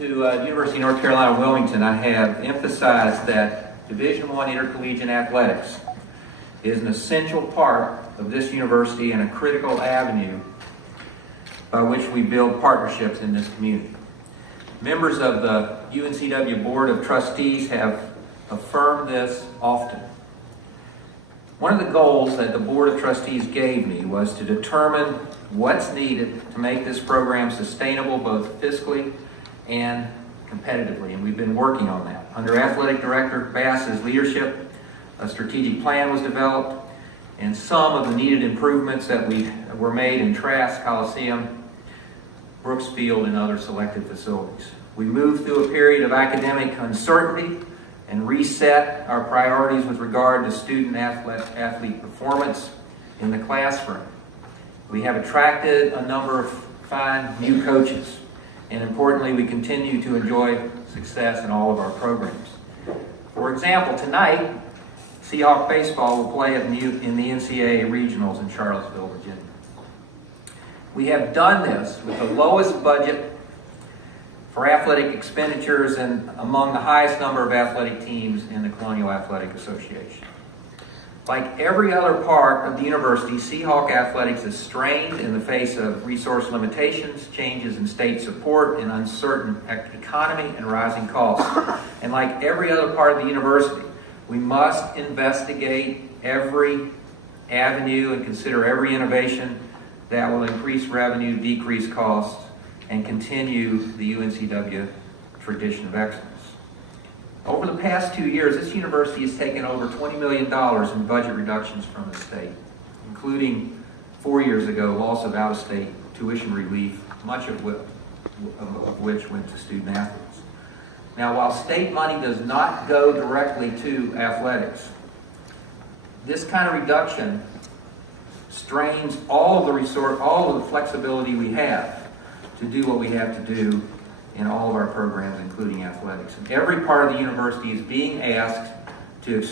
To University of North Carolina, Wilmington, I have emphasized that Division I intercollegiate athletics is an essential part of this university and a critical avenue by which we build partnerships in this community. Members of the UNCW Board of Trustees have affirmed this often. One of the goals that the Board of Trustees gave me was to determine what's needed to make this program sustainable both fiscally and competitively, and we've been working on that. Under Athletic Director Bass's leadership, a strategic plan was developed, and some of the needed improvements that were made in Trask, Coliseum, Brooks Field, and other selected facilities. We moved through a period of academic uncertainty and reset our priorities with regard to student athlete performance in the classroom. We have attracted a number of fine new coaches, and importantly, we continue to enjoy success in all of our programs. For example, tonight, Seahawk baseball will play in the NCAA regionals in Charlottesville, Virginia. We have done this with the lowest budget for athletic expenditures and among the highest number of athletic teams in the Colonial Athletic Association. Like every other part of the university, Seahawk athletics is strained in the face of resource limitations, changes in state support, an uncertain economy, and rising costs. And like every other part of the university, we must investigate every avenue and consider every innovation that will increase revenue, decrease costs, and continue the UNCW tradition of excellence. Over the past 2 years, this university has taken over $20 million in budget reductions from the state, including 4 years ago, loss of out-of-state tuition relief, much of which went to student athletes. Now, while state money does not go directly to athletics, this kind of reduction strains all of the flexibility we have to do what we have to do in all of our programs, including athletics. And every part of the university is being asked to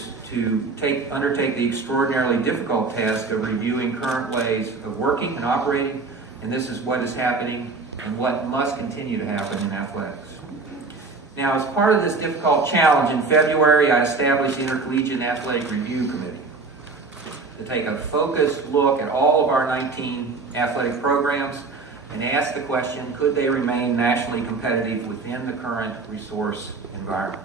undertake the extraordinarily difficult task of reviewing current ways of working and operating, and this is what is happening and what must continue to happen in athletics. Now, as part of this difficult challenge, in February, I established the Intercollegiate Athletic Review Committee to take a focused look at all of our 19 athletic programs and ask the question, could they remain nationally competitive within the current resource environment?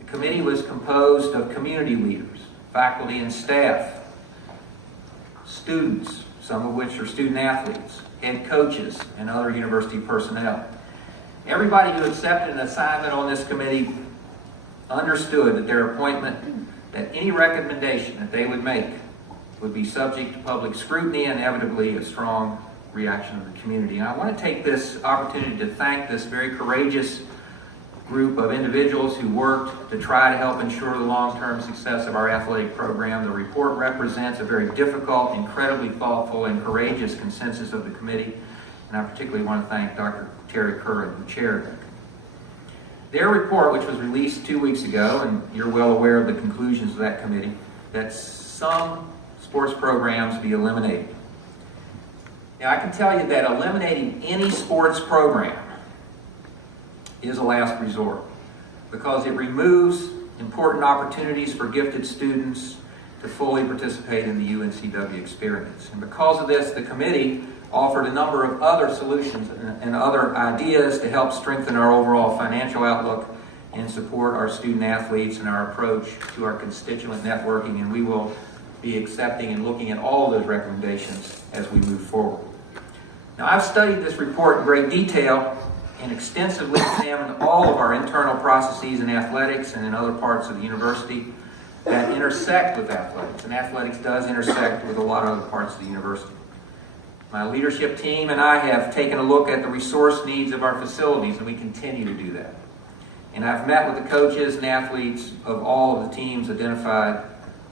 The committee was composed of community leaders, faculty and staff, students, some of which are student athletes, head coaches, and other university personnel. Everybody who accepted an assignment on this committee understood that their appointment, that any recommendation that they would make would be subject to public scrutiny and inevitably a strong reaction of the community. And I want to take this opportunity to thank this very courageous group of individuals who worked to try to help ensure the long-term success of our athletic program. The report represents a very difficult, incredibly thoughtful, and courageous consensus of the committee, and I particularly want to thank Dr. Terry Curran, who chaired it. Their report, which was released 2 weeks ago, and you're well aware of the conclusions of that committee, that some sports programs be eliminated. Now, I can tell you that eliminating any sports program is a last resort because it removes important opportunities for gifted students to fully participate in the UNCW experience. And because of this, the committee offered a number of other solutions and other ideas to help strengthen our overall financial outlook and support our student athletes and our approach to our constituent networking, and we will be accepting and looking at all of those recommendations as we move forward. Now, I've studied this report in great detail and extensively examined all of our internal processes in athletics and in other parts of the university that intersect with athletics, and athletics does intersect with a lot of other parts of the university. My leadership team and I have taken a look at the resource needs of our facilities, and we continue to do that. And I've met with the coaches and athletes of all of the teams identified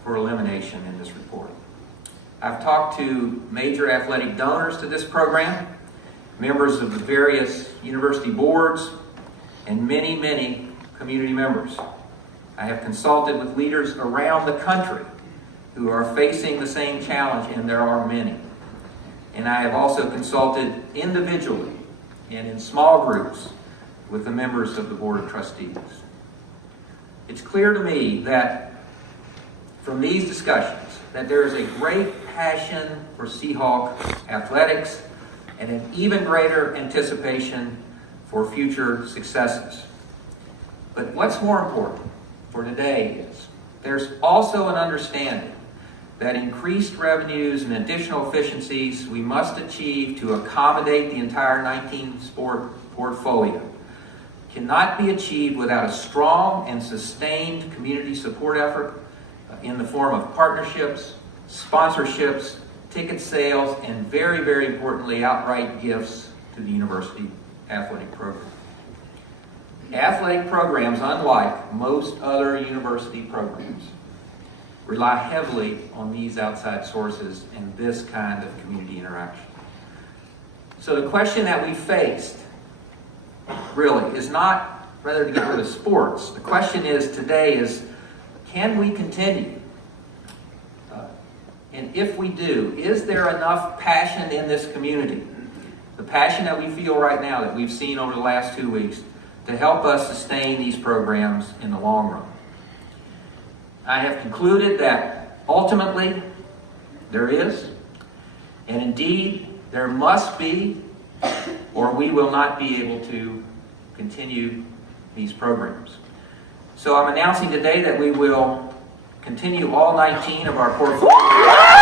for elimination in this report. I've talked to major athletic donors to this program, members of the various university boards, and many, many community members. I have consulted with leaders around the country who are facing the same challenge, and there are many. And I have also consulted individually and in small groups with the members of the Board of Trustees. It's clear to me that from these discussions that there is a great passion for Seahawk athletics and an even greater anticipation for future successes. But what's more important for today is there's also an understanding that increased revenues and additional efficiencies we must achieve to accommodate the entire 19-sport portfolio cannot be achieved without a strong and sustained community support effort in the form of partnerships, sponsorships, ticket sales, and very, very importantly, outright gifts to the university athletic program. Athletic programs, unlike most other university programs, rely heavily on these outside sources and this kind of community interaction. So the question that we faced really is not whether to get rid of sports. The question is today is, can we continue? And if we do, is there enough passion in this community, the passion that we feel right now that we've seen over the last 2 weeks, to help us sustain these programs in the long run? I have concluded that ultimately there is, and indeed there must be, or we will not be able to continue these programs. So I'm announcing today that we will continue all 19 of our portfolio